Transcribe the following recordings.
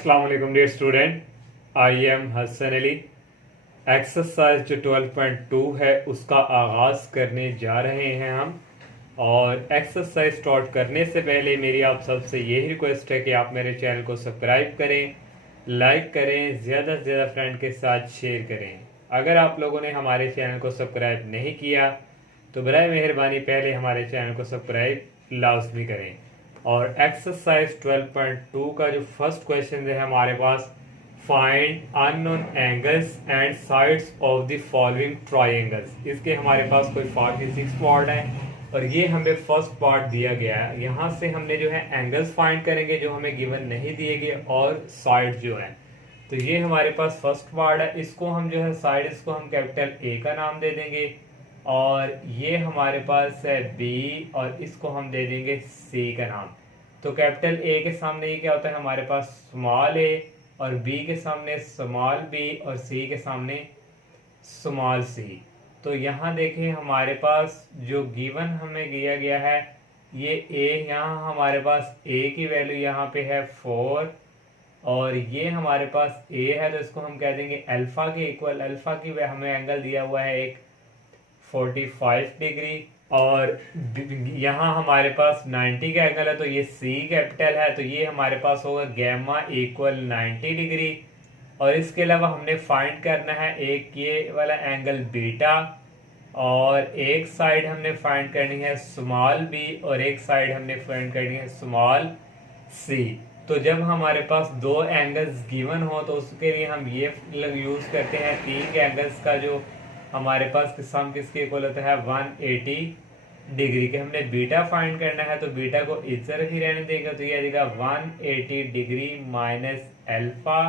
अस्सलाम वालेकुम dear student. I am Hasan Ali. Exercise जो 12.2 है उसका आगाज़ करने जा रहे हैं हम। और एक्सरसाइज स्टार्ट करने से पहले मेरी आप सबसे यही रिक्वेस्ट है कि आप मेरे चैनल को सब्सक्राइब करें, लाइक करें, ज़्यादा से ज़्यादा फ्रेंड के साथ शेयर करें। अगर आप लोगों ने हमारे चैनल को सब्सक्राइब नहीं किया तो बराए मेहरबानी पहले हमारे चैनल को सब्सक्राइब लाजमी करें। और एक्सरसाइज 12.2 का जो फर्स्ट क्वेश्चन है हमारे पास, find unknown angles and sides of the following triangles. इसके हमारे पास कोई 46 पार्ट है और ये हमें फर्स्ट पार्ट दिया गया है। यहाँ से हमने जो है एंगल्स फाइंड करेंगे जो हमें गिवन नहीं दिए गए और साइड जो है। तो ये हमारे पास फर्स्ट पार्ट है, इसको हम जो है साइड, इसको हम कैपिटल ए का नाम दे देंगे और ये हमारे पास है बी और इसको हम दे देंगे सी का नाम। तो कैपिटल ए के सामने ये क्या होता है हमारे पास स्मॉल ए और बी के सामने स्मॉल बी और सी के सामने स्मॉल सी। तो यहाँ देखें हमारे पास जो गिवन हमें दिया गया है ये ए, यहाँ हमारे पास ए की वैल्यू यहाँ पे है 4 और ये हमारे पास ए है तो इसको हम कह देंगे अल्फा के इक्वल। अल्फा की हमें एंगल दिया हुआ है एक 45 डिग्री और यहाँ हमारे पास 90 का एंगल है तो ये सी कैपिटल है तो ये हमारे पास होगा गैमा इक्वल 90 डिग्री। और इसके अलावा हमने फाइंड करना है एक ये वाला एंगल बीटा और एक साइड हमने फाइंड करनी है स्मॉल बी और एक साइड हमने फाइंड करनी है स्मॉल सी। तो जब हमारे पास दो एंगल्स गिवन हो तो उसके लिए हम ये यूज करते हैं तीन के एंगल्स का जो हमारे पास सम किसके इक्वल होता है 180 डिग्री के। हमने बीटा फाइंड करना है तो बीटा को इस तरह ही रहने देगा तो ये आ जाएगा 180 डिग्री माइनस अल्फा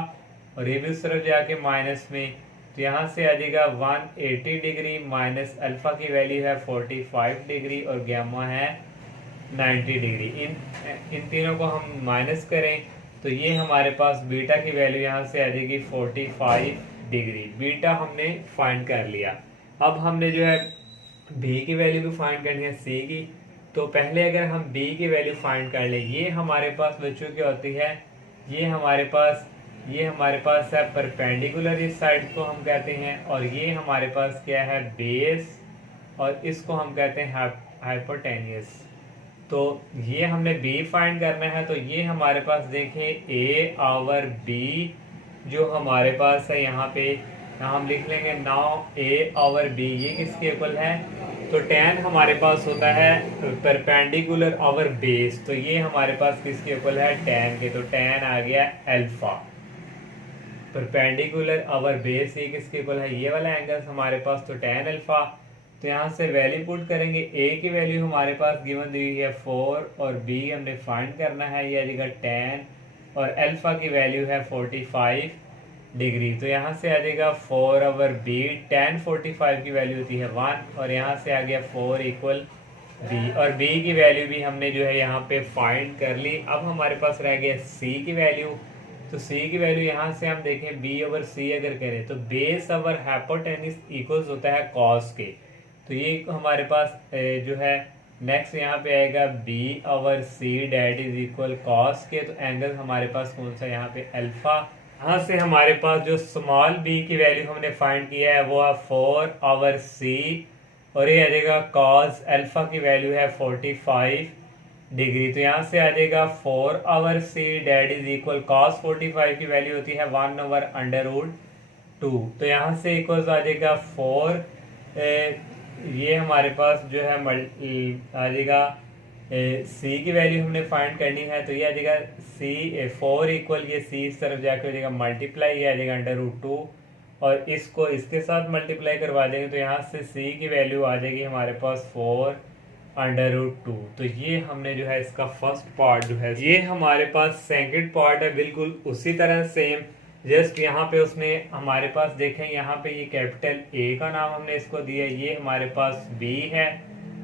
और ये भी उस तरफ जाके माइनस में, तो यहाँ से आ जाएगा 180 डिग्री माइनस अल्फा की वैल्यू है 45 डिग्री और गैमा है 90 डिग्री। इन तीनों को हम माइनस करें तो ये हमारे पास बीटा की वैल्यू यहाँ से आ जाएगी 45 डिग्री। बीटा हमने फाइंड कर लिया। अब हमने जो है बी की वैल्यू भी फाइंड करनी है सी की। तो पहले अगर हम बी की वैल्यू फाइंड कर ले, ये हमारे पास बच्चों क्या होती है, ये हमारे पास है परपेंडिकुलर, इस साइड को हम कहते हैं और ये हमारे पास क्या है बेस और इसको हम कहते हैं हाइपोटेनियस। तो ये हमने बी फाइंड करना है तो ये हमारे पास देखें ए ओवर बी जो हमारे पास है यहाँ पे हम लिख लेंगे नाउ ए ओवर बी ये किसके इक्वल है, तो tan हमारे पास होता है परपेंडिकुलर ओवर बेस तो ये हमारे पास किसके इक्वल है tan के। तो tan आ गया अल्फा परपेंडिकुलर ओवर बेस ये किसके इक्वल है, ये वाला एंगल हमारे पास तो tan अल्फा। तो यहाँ से वैल्यू पुट करेंगे, ए की वैल्यू हमारे पास गिवन दी हुई है 4 और बी हमने फाइंड करना है ये आ जाएगा tan और अल्फा की वैल्यू है 45 डिग्री। तो यहाँ से आ जाएगा 4 ओवर बी, tan 45 की वैल्यू होती है 1 और यहाँ से आ गया 4 इक्वल बी और बी की वैल्यू भी हमने जो है यहाँ पे फाइंड कर ली। अब हमारे पास रह गया सी की वैल्यू। तो सी की वैल्यू यहाँ से हम देखें बी ओवर सी अगर करें तो बेस ओवर हाइपोटेनिस इक्वल्स होता है कॉस के। तो ये हमारे पास जो है नेक्स्ट यहाँ पे आएगा B over C that is equal cos के। तो एंगल हमारे पास कौन सा यहाँ पे अल्फा। यहाँ से हमारे पास जो स्मॉल बी की वैल्यू हमने फाइंड किया है वो है 4 ओवर सी और ये आ जाएगा कॉस अल्फा की वैल्यू है 45 डिग्री। तो यहाँ से आ जाएगा 4 over C that is equal cos 45 की वैल्यू होती है 1 ओवर अंडर रूट 2। तो यहाँ से इक्वल आ जाएगा 4 ये हमारे पास जो है आ जाएगा सी की वैल्यू हमने फाइंड करनी है तो ये आ जाएगा सी 4 इक्वल ये सी इस तरफ जाके हो जाएगा मल्टीप्लाई, ये आ जाएगा अंडर रूट 2 और इसको इसके साथ मल्टीप्लाई करवा देंगे तो यहाँ से सी की वैल्यू आ जाएगी हमारे पास 4 अंडर रूट 2। तो ये हमने जो है इसका फर्स्ट पार्ट जो है, ये हमारे पास सेकंड पार्ट है बिल्कुल उसी तरह सेम। जस्ट यहाँ पे उसने हमारे पास देखें यहाँ पे ये कैपिटल ए का नाम हमने इसको दिया, ये हमारे पास बी है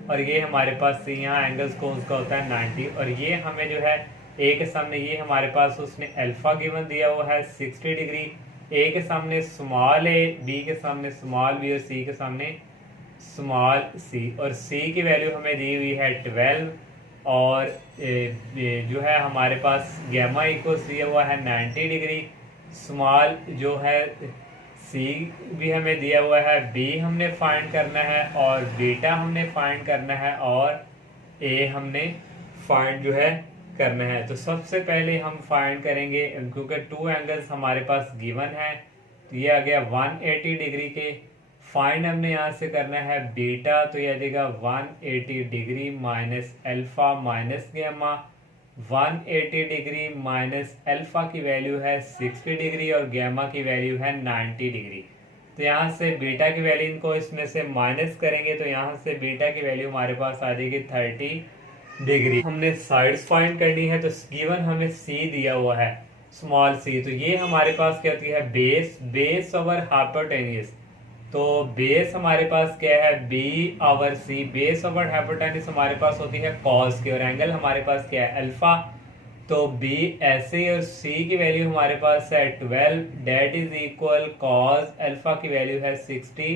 और ये हमारे पास सी। यहाँ एंगल्स को उसका होता है 90 और ये हमें जो है ए के सामने ये हमारे पास उसने अल्फा गिवन दिया हुआ है 60 डिग्री। ए के सामने स्मॉल ए, बी के सामने स्मॉल बी और सी के सामने स्मॉल सी और सी की वैल्यू हमें दी हुई है 12 और जो है हमारे पास गैमा इक्वल्स दिया हुआ है 90 डिग्री। स्मॉल जो है सी भी हमें दिया हुआ है, बी हमने फाइंड करना है और बीटा हमने फाइंड करना है और ए हमने फाइंड जो है करना है। तो सबसे पहले हम फाइंड करेंगे, क्योंकि टू एंगल्स हमारे पास गिवन है, तो ये आ गया 180 डिग्री के। फाइंड हमने यहाँ से करना है बीटा, तो ये आ जाएगा 180 degree minus alpha minus gamma. 180 degree minus alpha की वैल्यू है 60 डिग्री और गैमा की वैल्यू है 90 डिग्री। तो यहाँ से बीटा की वैल्यू इनको इसमें से माइनस करेंगे, तो यहाँ से बीटा की वैल्यू हमारे पास आ जाएगी 30 डिग्री। हमने साइड्स फाइंड करनी है, तो गिवन हमें सी दिया हुआ है, स्मॉल सी। तो ये हमारे पास क्या होती है, बेस ओवर हाइपोटेन्यूज। तो बेस हमारे पास क्या है, बी ओवर सी। बेस ओवर हाइपोटेन्यूज हमारे पास होती है कॉस की, और एंगल हमारे पास क्या है, अल्फा। तो बी ऐसे और सी की वैल्यू हमारे पास है 12, that is equal cos alpha की वैल्यू है 60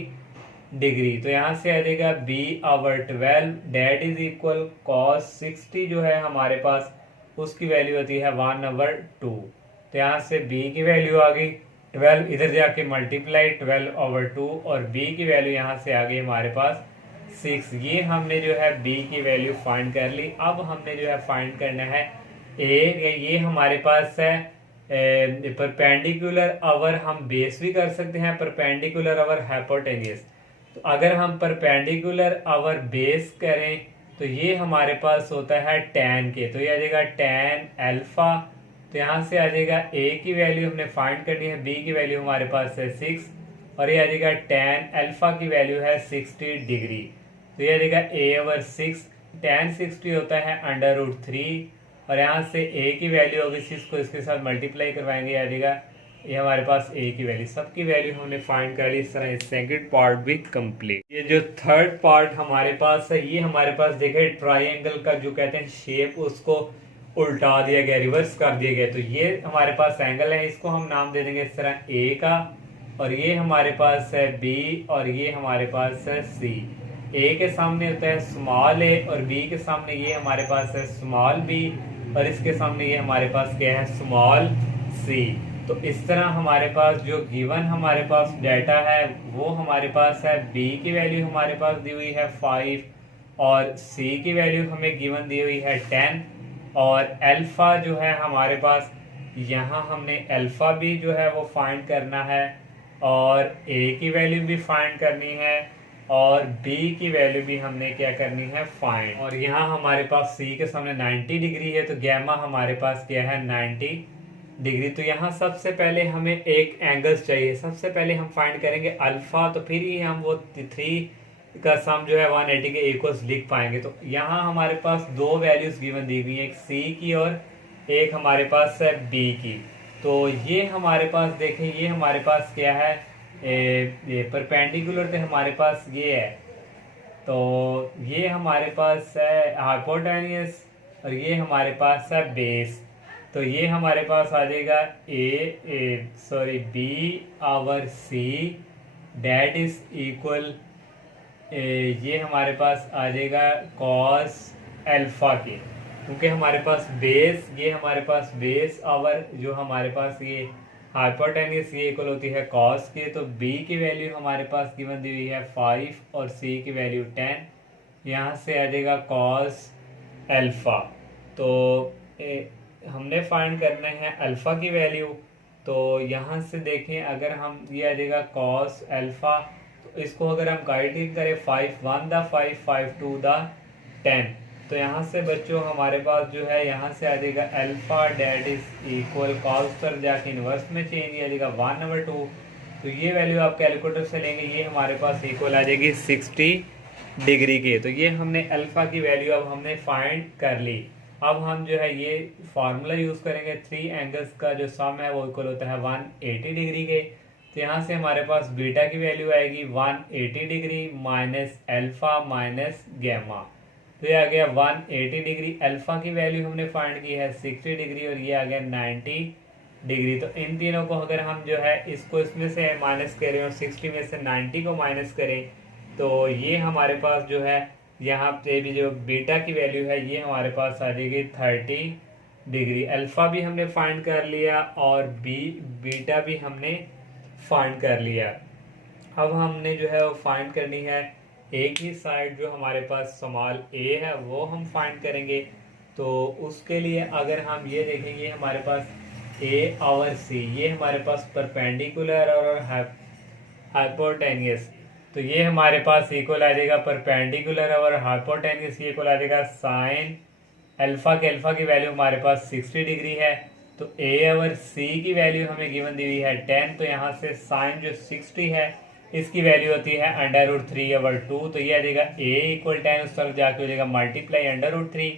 डिग्री। तो यहाँ से आ जाएगा B over 12 that is equal cos 60 जो है हमारे पास, उसकी वैल्यू होती है 1/2। तो यहाँ से बी की वैल्यू आ गई 12, इधर जाके मल्टीप्लाई 12/2 और b की वैल्यू यहाँ से आ गई हमारे पास 6। ये हमने जो है b की वैल्यू फाइंड कर ली। अब हमने जो है फाइंड करना है a। ये हमारे पास है परपेंडिकुलर अवर, हम बेस भी कर सकते हैं परपेंडिकुलर अवर हाइपोटेन्यूज। तो अगर हम परपेंडिकुलर अवर बेस करें तो ये हमारे पास होता है tan के, तो ये आ जाएगा tan अल्फा। तो यहाँ से आ जाएगा a की वैल्यू हमने फाइंड करनी है, b की वैल्यू हमारे पास है 6 और ये आ जाएगा tan अल्फा की वैल्यू है 60 डिग्री। तो ये आ जाएगा a/6, tan 60 होता है √3 और यहाँ से a की वैल्यू होगी 6 को इसके साथ मल्टीप्लाई करवाएंगे, आ जाएगा ये हमारे पास a की वैल्यू। सबकी वैल्यू हमने फाइंड कर ली। इस तरह सेकंड पार्ट भी कंप्लीट। ये जो थर्ड पार्ट हमारे पास है, ये हमारे पास देखे ट्राइंगल का जो कहते हैं शेप, उसको उल्टा दिया गया, रिवर्स कर दिया गया। तो ये हमारे पास एंगल है, इसको हम नाम दे देंगे इस तरह ए का, और ये हमारे पास है बी और ये हमारे पास है सी। ए के सामने होता है स्मॉल ए और बी के सामने ये हमारे पास है स्मॉल बी और इसके सामने ये हमारे पास क्या है, स्मॉल सी। तो इस तरह हमारे पास जो गिवन हमारे पास डाटा है वो हमारे पास है, बी की वैल्यू हमारे पास दी हुई है 5 और सी की वैल्यू हमें गिवन दी हुई है 10 और अल्फा जो है हमारे पास, यहाँ हमने अल्फा भी जो है वो फाइंड करना है और ए की वैल्यू भी फाइंड करनी है और बी की वैल्यू भी हमने क्या करनी है, फाइंड। और यहाँ हमारे पास सी के सामने 90 डिग्री है, तो गैमा हमारे पास क्या है, 90 डिग्री। तो यहाँ सबसे पहले हमें एक एंगल्स चाहिए। सबसे पहले हम फाइंड करेंगे अल्फा, तो फिर ही हम वो 3 का सम जो है 180 के इक्वल्स लिख पाएंगे। तो यहाँ हमारे पास दो वैल्यूज गिवन दी हुई है, एक सी की और एक हमारे पास है बी की। तो ये हमारे पास देखें, ये हमारे पास क्या है, परपेंडिकुलर थे हमारे पास ये है, तो ये हमारे पास है हाइपोटेन्यूज और ये हमारे पास है बेस। तो ये हमारे पास आ जाएगा B over C that is equal, ये हमारे पास आ जाएगा कॉस अल्फा के, क्योंकि हमारे पास बेस, ये हमारे पास बेस ओवर जो हमारे पास ये हाइपोटेन्यूज ये इक्वल होती है कॉस के। तो बी की वैल्यू हमारे पास गिवन दी हुई है 5 और सी की वैल्यू 10। यहाँ से आ जाएगा कॉस अल्फा। तो हमने फाइंड करना है अल्फा की वैल्यू। तो यहाँ से देखें, अगर हम ये आ जाएगा कॉस अल्फा, तो इसको अगर हम काइटिंग करें 5 1 द 5 5 2 द 10, तो यहाँ से बच्चों हमारे पास जो है यहाँ से आ जाएगा alpha that is equal cos पर जाके इनवर्स में चेंज आ जाएगा 1/2। तो ये वैल्यू आप कैलकुलेटर से लेंगे, ये हमारे पास इक्वल आ जाएगी 60 डिग्री के। तो ये हमने अल्फा की वैल्यू अब हमने फाइंड कर ली। अब हम जो है ये फार्मूला यूज करेंगे, 3 एंगल्स का जो सम है वो इक्वल होता है 180 डिग्री के। तो यहाँ से हमारे पास बीटा की वैल्यू आएगी 180 degree minus alpha minus gamma. तो ये आ गया 180 डिग्री। अल्फा की वैल्यू हमने फाइंड की है 60 डिग्री और ये आ गया 90 डिग्री। तो इन तीनों को अगर हम जो है इसको इसमें से माइनस करें और 60 में से 90 को माइनस करें, तो ये हमारे पास जो है यहाँ पे भी जो बीटा की वैल्यू है ये हमारे पास आ जाएगी 30 डिग्री। अल्फा भी हमने फाइंड कर लिया और बीटा भी हमने फाइंड कर लिया। अब हमने जो है वो फाइंड करनी है एक ही साइड, जो हमारे पास स्मॉल ए है वो हम फाइंड करेंगे। तो उसके लिए अगर हम ये देखेंगे हमारे पास ए और सी ये हमारे पास परपेंडिकुलर और हाइपोटेनियस, तो ये हमारे पास इक्वल आ जाएगा परपेंडिकुलर और हाइपोटेनियस, ये इक्वल आ जाएगा साइन अल्फा के। अल्फा की वैल्यू हमारे पास 60 डिग्री है, तो ए और सी की वैल्यू हमें गिवन दी हुई है 10, तो यहाँ से साइन जो 60 है इसकी वैल्यू होती है √3/2, तो ये आ जाएगा ए इक्वल 10, उस तरफ जाके हो जाएगा मल्टीप्लाई √3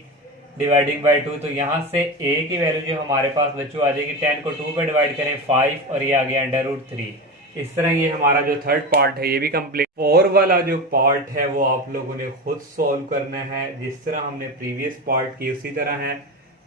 डिवाइडिंग बाई 2। तो यहाँ से ए की वैल्यू जो हमारे पास बच्चों आ जाएगी 10 को 2 पे डिवाइड करें 5 और ये आ गया √3। इस तरह ये हमारा जो थर्ड पार्ट है ये भी कंप्लीट। फोर वाला जो पार्ट है वो आप लोगों ने खुद सॉल्व करना है, जिस तरह हमने प्रीवियस पार्ट की उसी तरह है।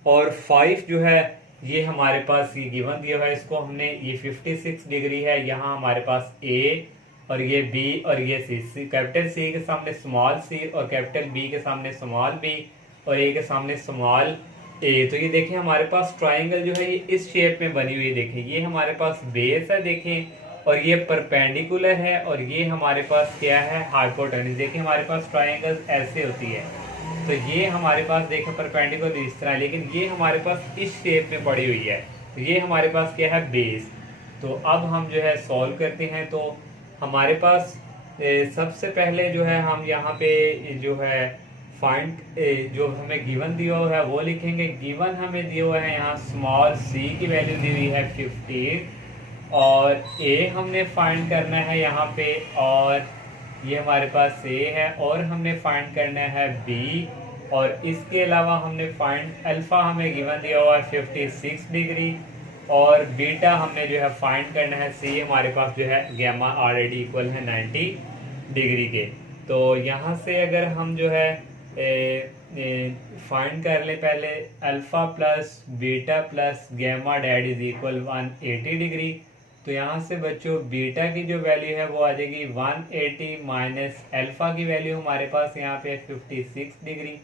और 5 जो है ये हमारे पास ये गिवन दिया हुआ है, इसको हमने ये 56 डिग्री है, यहाँ हमारे पास ए और ये बी और ये सी, कैपिटल सी के सामने स्मॉल सी और कैपिटल बी के सामने स्मॉल बी और ए के सामने स्मॉल ए। तो ये देखें हमारे पास ट्राइंगल जो है ये इस शेप में बनी हुई है। देखें ये हमारे पास बेस है, देखें, और ये परपेंडिकुलर है और ये हमारे पास क्या है हाइपोटेन्यूज। देखिए हमारे पास ट्राइंगल ऐसे होती है, तो ये हमारे पास देखें परपेंडिकुलर इस तरह, लेकिन ये हमारे पास इस शेप में पड़ी हुई है, तो ये हमारे पास क्या है बेस। तो अब हम जो है सॉल्व करते हैं। तो हमारे पास सबसे पहले जो है हम यहाँ पे जो है फाइंड जो हमें गिवन दिया हुआ है वो लिखेंगे। गिवन हमें दिया हुआ है यहाँ स्मॉल सी की वैल्यू दी हुई है 15 और ए हमने फाइंड करना है यहाँ पे, और ये हमारे पास ए है, और हमने फाइंड करना है बी, और इसके अलावा हमने फाइंड अल्फा हमें गिवन दिया हुआ है 56 डिग्री, और बीटा हमने जो है फाइंड करना है सी, हमारे पास जो है गैमा ऑलरेडी इक्वल है 90 डिग्री के। तो यहाँ से अगर हम जो है फाइंड कर ले पहले alpha plus beta plus gamma that is equal 180 degree. तो यहाँ से बच्चों बीटा की जो वैल्यू है वो आ जाएगी 180 माइनस अल्फा की वैल्यू हमारे पास यहाँ पे 56 डिग्री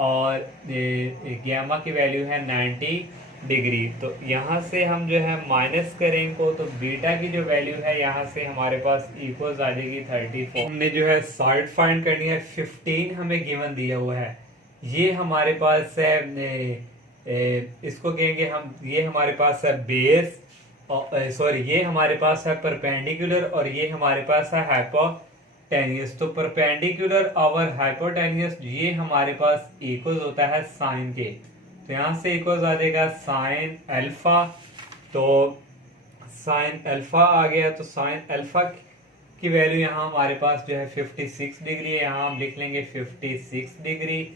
और गैमा की वैल्यू है 90 डिग्री। तो यहाँ से हम जो है माइनस करें को, तो बीटा की जो वैल्यू है यहाँ से हमारे पास इक्वल्स आ जाएगी 34। हमने जो है साइड फाइंड करनी है, 15 हमें गिवन दिया हुआ है, ये हमारे पास है इसको कहेंगे हम, ये हमारे पास है बेस, सॉरी ये हमारे पास है परपेंडिकुलर और ये हमारे पास है हाइपोटेन्यूस। तो परपेंडिकुलर और हाइपोटेन्यूस ये हमारे पास इक्वल होता है साइन के, तो यहाँ से इक्वल आ जाएगा साइन अल्फा। तो साइन अल्फा आ गया, तो साइन अल्फा की वैल्यू यहाँ हमारे पास जो है 56 डिग्री है, यहाँ हम लिख लेंगे 56 डिग्री,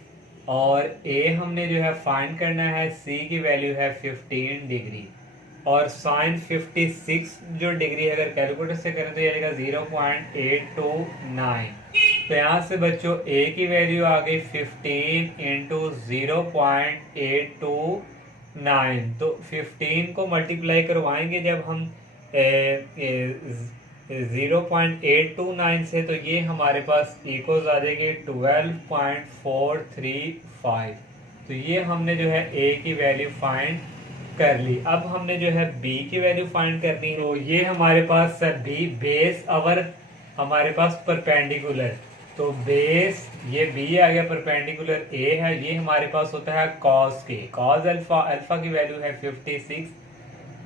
और ए हमने जो है फाइंड करना है, सी की वैल्यू है 15 डिग्री, और साइन 56 जो डिग्री अगर कैलकुलेटर से करें तो ये आएगा 0.829। तो यहाँ से बच्चों ए की वैल्यू आ गई 15 इंटू 0.829। तो 15 को मल्टीप्लाई करवाएंगे जब हम 0.829 से, तो ये हमारे पास इक्वल्स आ जाएगी 12.435। तो ये हमने जो है ए की वैल्यू फाइंड कर ली। अब हमने जो है बी की वैल्यू फाइंड करनी है, तो ये हमारे पास बी बेस और हमारे पास परपेंडिकुलर, तो बेस ये बी आ गया, परपेंडिकुलर ए है, ये हमारे पास होता है कॉस के, कॉस अल्फा, अल्फा की वैल्यू है 56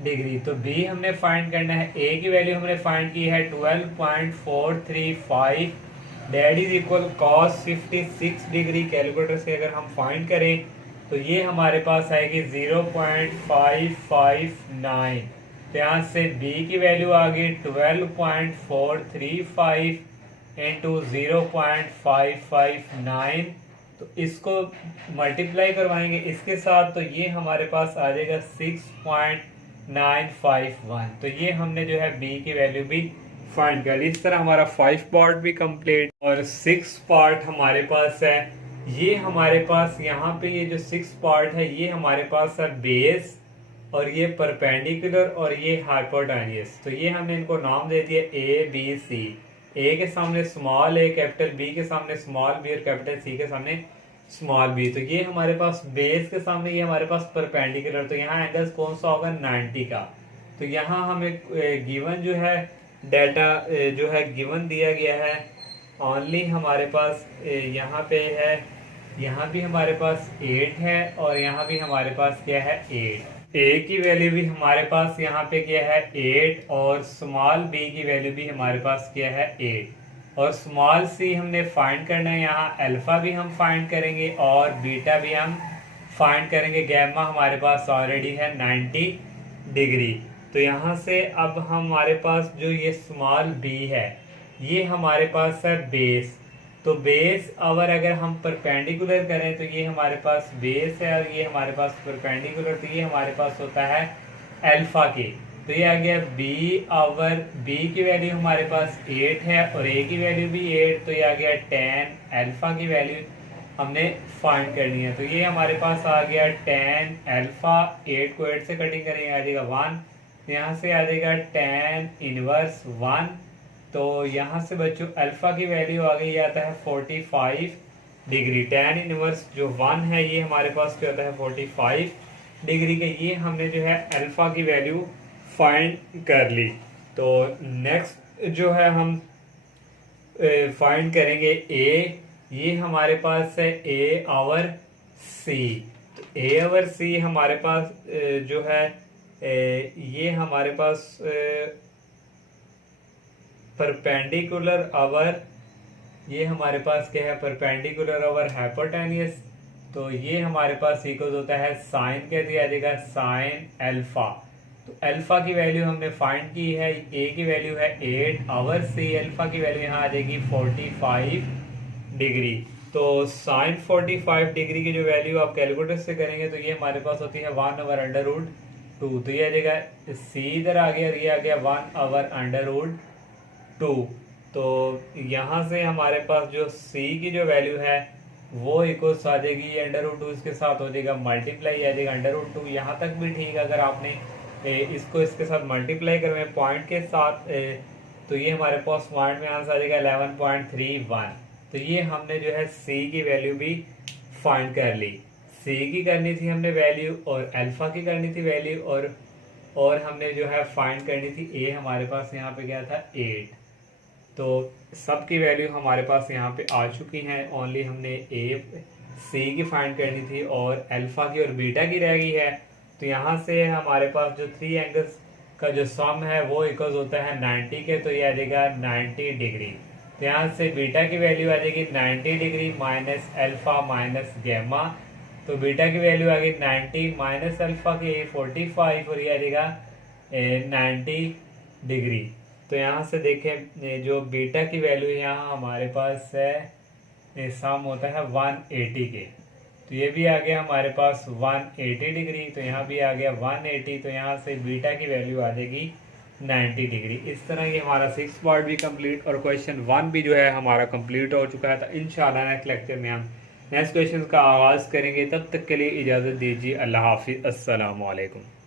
डिग्री। तो बी हमने फाइंड करना है, ए की वैल्यू हमने फाइंड की है 12.435 that is equal cos 56 degree. Calculator से अगर हम फाइंड करें तो ये हमारे पास आएगी 0.559। तो यहाँ से बी की वैल्यू आ गई 12.435 इंटू 0.559। तो इसको मल्टीप्लाई करवाएंगे इसके साथ, तो ये हमारे पास आ जाएगा 6.951। तो ये हमने जो है बी की वैल्यू भी फाइंड कर ली। इस तरह हमारा 5 पार्ट भी कंप्लीट और 6 पार्ट हमारे पास है। ये हमारे पास यहाँ पे ये जो 6 पार्ट है ये हमारे पास है बेस और ये परपेंडिकुलर और ये हाइपोटेन्यूस। तो ये हमने इनको नाम दे दिया ए बी सी। ए के सामने स्मॉल ए, कैपिटल बी के सामने स्मॉल बी और कैपिटल सी के सामने स्मॉल बी। तो ये हमारे पास बेस के सामने ये हमारे पास परपेंडिकुलर, तो यहाँ एंगल कौन सा होगा 90 का। तो यहाँ हमें गिवन जो है डाटा जो है गिवन दिया गया है ओनली हमारे पास यहाँ पे है, यहाँ भी हमारे पास 8 है और यहाँ भी हमारे पास क्या है 8। ए की वैल्यू भी हमारे पास यहाँ पे क्या है 8 और स्मॉल बी की वैल्यू भी हमारे पास क्या है 8 और स्मॉल सी हमने फाइंड करना है। यहाँ अल्फा भी हम फाइंड करेंगे और बीटा भी हम फाइंड करेंगे। गैमा हमारे पास ऑलरेडी है 90 डिग्री। तो यहाँ से अब हमारे पास जो ये स्मॉल बी है ये हमारे पास है बेस। तो बेस अगर हम परपेंडिकुलर करें तो ये हमारे पास बेस है और ये हमारे पास परपेंडिकुलर, तो ये हमारे पास होता है अल्फा के। तो ये आ गया बी की वैल्यू हमारे पास 8 है और ए की वैल्यू भी 8, तो ये आ गया 10। अल्फा की वैल्यू हमने फाइंड करनी है। तो ये हमारे पास आ गया 10 अल्फा। 8 को 8 से कटिंग करेंगे आ जाएगा 1, यहाँ से आ जाएगा 10 इनवर्स 1। तो यहाँ से बच्चों अल्फा की वैल्यू आ गई आता है 45 डिग्री। 10 इनवर्स जो 1 है ये हमारे पास क्या होता है 45 डिग्री के। ये हमने जो है अल्फा की वैल्यू फाइंड कर ली। तो नेक्स्ट जो है हम फाइंड करेंगे ए। ये हमारे पास है ए ओवर सी। तो ए ओवर सी हमारे पास जो है ये हमारे पास परपेंडिकुलर ओवर, ये हमारे पास क्या है परपेंडिकुलर ओवर हाइपोटेन्यूस। तो ये हमारे पास इक्वल होता है साइन क्या दिया जाएगा साइन अल्फा। तो अल्फा की वैल्यू हमने फाइंड की है, ए की वैल्यू है 8 ओवर सी। अल्फा की वैल्यू यहाँ आ जाएगी 45 डिग्री। तो साइन 45 डिग्री की जो वैल्यू आप कैलकुलेटर से करेंगे तो ये हमारे पास होती है 1/√2। तो ये आ जाएगा सी इधर आ गया, ये आ गया 1/√2। तो यहाँ से हमारे पास जो c की जो वैल्यू है वो इक्वल्स आ जाएगी, ये √2 इसके साथ हो जाएगा मल्टीप्लाई आ जाएगा √2। यहाँ तक भी ठीक है। अगर आपने इसको इसके साथ मल्टीप्लाई करवे पॉइंट के साथ तो ये हमारे पास पॉइंट में आंसर आ जाएगा 11.31। तो ये हमने जो है c की वैल्यू भी फाइंड कर ली। c की करनी थी हमने वैल्यू और अल्फा की करनी थी वैल्यू और हमने जो है फाइंड करनी थी a। हमारे पास यहाँ पे क्या था 8। तो सब की वैल्यू हमारे पास यहाँ पे आ चुकी हैं। ओनली हमने c की फाइंड करनी थी और अल्फा की और बीटा की रह गई है। तो यहाँ से हमारे पास जो 3 एंगल्स का जो सम है वो इक्वल होता है 90 के। तो ये आ जाएगा 90 डिग्री। तो यहाँ से बीटा की वैल्यू आ जाएगी 90 degree minus alpha minus gamma. तो बीटा की वैल्यू आ गई 90 माइनस अल्फा की 45 और ये आ जाएगा 90 डिग्री। तो यहाँ से देखें जो बीटा की वैल्यू यहाँ हमारे पास है सम होता है 180 के। तो ये भी आ गया हमारे पास 180 डिग्री। तो यहाँ भी आ गया 180। तो यहाँ से बीटा की वैल्यू आ जाएगी 90 डिग्री। इस तरह ये हमारा 6 पार्ट भी कंप्लीट और क्वेश्चन 1 भी जो है हमारा कंप्लीट हो चुका है। तो इंशाल्लाह नेक्स्ट लेक्चर में हम नेक्स्ट क्वेश्चन का आगाज़ करेंगे। तब तक के लिए इजाज़त दीजिए। अल्लाह हाफिज़। अस्सलाम वालेकुम।